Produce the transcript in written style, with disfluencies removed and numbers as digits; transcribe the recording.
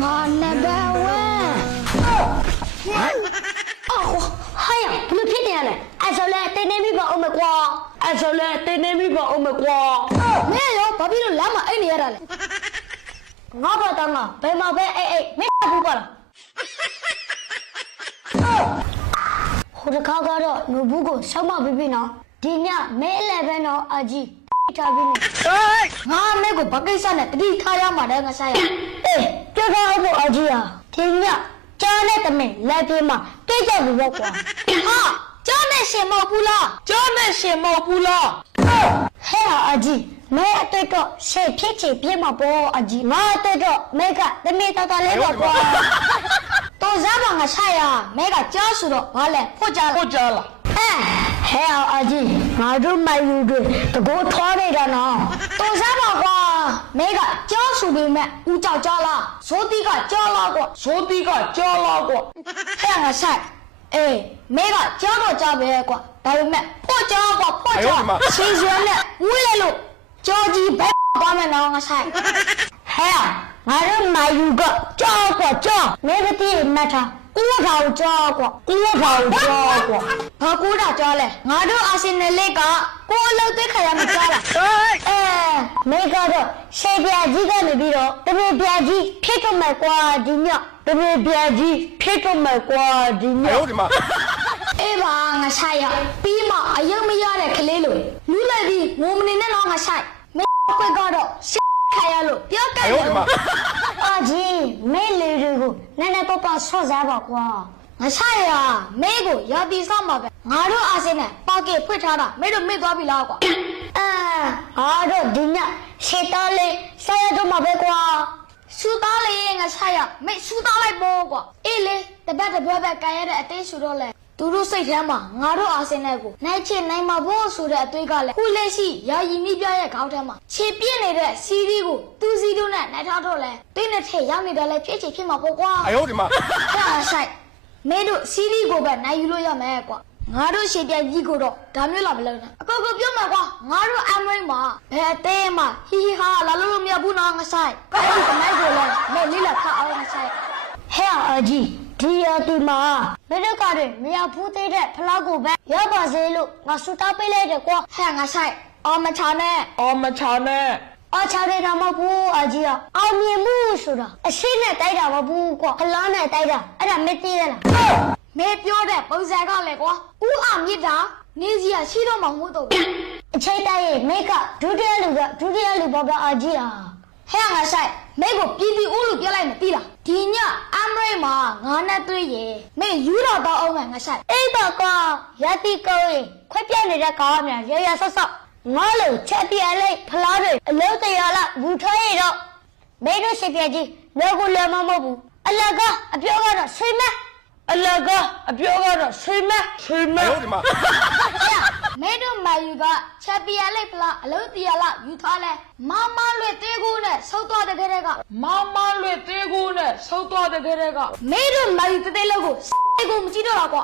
Ma number one. Oh, hiya, luဖြစ်နေရလဲအဲ့ဆိုလဲတင်းနေပြီပါအောင်မကွာအဲ့ဆိုလဲတင်းနေပြီပါအောင်မကွာမင်းရောဘာဖြစ်လို့လမ်းမှာအိတ်နေရတာလဲငါဘာတောင်းငါဘယ်မှာပဲအိတ်မင်းဘူးပါလားဟိုတခါကတော့နုဘူးကိုဆောက်မပြီးပြီနော်ဒီညမဲ11တော့အကြီးထားပြီးနေငါမဲကိုဘာကိစ္စနဲ့တတိထားရမှာလဲငါဆိုင်ရအေးကြောက်တော့ဖို့အကြီးဟာဒီညကြားနဲ့တမင်လက်ပြေးမှာတိတ်ကြဘူးပေါ့ကွာဟာကြားနဲ့ရှင်မဟုတ်ဘူးလားကြားနဲ့ရှင်မဟုတ်ဘူးလားဟဲ့အကြီးမဲအတွေ့တော့ရှေ့ဖြစ်ချေပြစ်မှာပေါ့အကြီးငါအတွေ့တော့မဲကတမင်တော်တော်လေးပေါ့ကွာတော်စားပါငါဆိုင်ရမဲကကြားဆိုတော့ဘာလဲဖွတ်ကြလားဟဲ့အကြီးငါတို့မိုင်ယူတွေတကိုးထွားနေတာနော်တော်စားပါကွာမဲကကြားဆိုပေမဲ့ဦးကြောက်ကြလားဇိုးတီကကြားလားကွာဇိုးတီကကြားလားကွာဟဲ့ငါဆိုင်အေးမဲကကြားတော့ကြားပဲကွာဒါပေမဲ့ဖွတ်ကြားကွာဖွတ်ကြားချင်းစရနဲ့ဝေးလေလို့ကြောကြီးဘဲသွားမယ်နော်ငါဆိုင်ဟဲ့ငါတို့မိုင်ယူကကြားကွာကြားမဲကတိမှတ်ထားကိုးထောင်ကြောကွာကိုးထောင်ကြောကွာဘာကိုးတာကြောလဲငါတို့အာဆင်နယ်လက်ကကိုအလုပ်သိခါရမကြောလားမေကတော့ရှေ့ပြကြီးကနေပြီးတော့တပည့်ပြကြီးဖြစ်တော့မယ်ကွာဒီညတပည့်ပြကြီးဖြစ်တော့မယ်ကွာဒီညဟုတ်ဒီမှာအေးပါငါဆိုင်ရပြီးမှအယုံမရတဲ့ကလေးလိုလူလိုက်ပြီးငုံမနေနဲ့တော့ငါဆိုင်မေကွက်ကတော့ခါရလို့ပြောကြတယ်အာကြီးမဲလေတွေကိုနည်းနည်းပပဆော့စားပါကွာငါဆိုင်ရမဲကိုရာတီစောင့်ပါပဲငါတို့အာစင်နဲ့ပါကစ်ဖွင့်ထားတာမဲတို့မေ့သွားပြီလားကွာငါတို့ဒီညရှေ့သားလေးဆက်ရတော့မှာပဲကွာစူသားလေးငါဆိုင်ရမဲစူသားလိုက်ပေါ့ကွာအေးလေတပတ်တပတ်ပဲကန်ရတဲ့အသေးရှူတော့လဲသူတို့စိတ်ထဲမှာငါတို့အာဆင်နယ်ကိုနိုင်ချင်နိုင်မှာဖို့ဆိုတဲ့အတွေးကလည်းခုလက်ရှိယာယီမိပြရဲ့ခေါင်းထဲမှာခြေပြစ်နေတဲ့စီးရီးကိုသူစီးတို့နဲ့နိုင်ထားတော့လဲတင်းနဲ့ထည့်ရောက်နေတယ်လဲဖြစ်ချင်ဖြစ်မှာပေါ့ကွာအယောဒီမှာအဲ့ဆိုင်မင်းတို့စီးရီးကိုပဲနိုင်ယူလို့ရမယ်ကွာငါတို့ရှေ့ပြန်ကြီးကိုတော့ဒါမျိုးလာမလုပ်နဲ့အကောကိုပြောမှာကွာငါတို့အမရိတ်မှာဘယ်အသေးမှာဟီဟီဟာလာလို့မရဘူးနော်ငါဆိုင်အဲ့ဒီတမိုက်ကိုလည်းလက်လေးလာခတ်အောင်ငါဆိုင်ဟဲ့အကြီးဒီရတီမှာမင်းတို့ကတည်းမရဘူးသေးတဲ့ဖလားကိုပဲရပါစေလို့ငါဆူတောင်းပေးလိုက်တယ်ကွာဟဲ့ငါဆိုင်အော်မချာနဲ့အော်ချာတယ်တော့မဟုတ်ဘူးအကြီးအောင်မြင်မှုဆိုတာအရှိနဲ့တိုက်တာမဟုတ်ဘူးကွာခလားနဲ့တိုက်တာအဲ့ဒါမသိရလားမင်းပြောတဲ့ပုံစံကလည်းကွာဦးအောင်မြစ်တာနေစီရရှိတော့မှမဟုတ်တော့ဘူးအချိန်တိုင်းမိကဒုတိယလူဘောကအကြီးဟဲ့ငါဆိုင်မိကိုပြည်ဦးလို့ပြောလိုက်မသိလားဒီညအမရိတ်မှာငါနဲ့တွေ့ရင်မိယူတော့တော့အောင်ငါဆိုင်အေးတော့ကွာရတိကောင်းခွက်ပြနေတဲ့ကောင်အများရဆော့ငါလို့ချက်ပြလိုက်ဖလားတွေအလုံးတရားလားယူထားရတော့မိတို့ရှိပြကြီးလောကလည်းမမဟုတ်ဘူးအလကအပြောကတော့ဆွေးမဟုတ်ဒီမှာမဲတို့မာယူကချက်ပြလိုက်ဖလားအလုံးတရားလားယူထားလဲမမလွတ်သေးကူနဲ့ဆုတ်သွားတဲ့ခဲကမဲတို့မာယူတဲလို့ကိုစိတ်ကိုမကြည့်တော့တော့ကွာ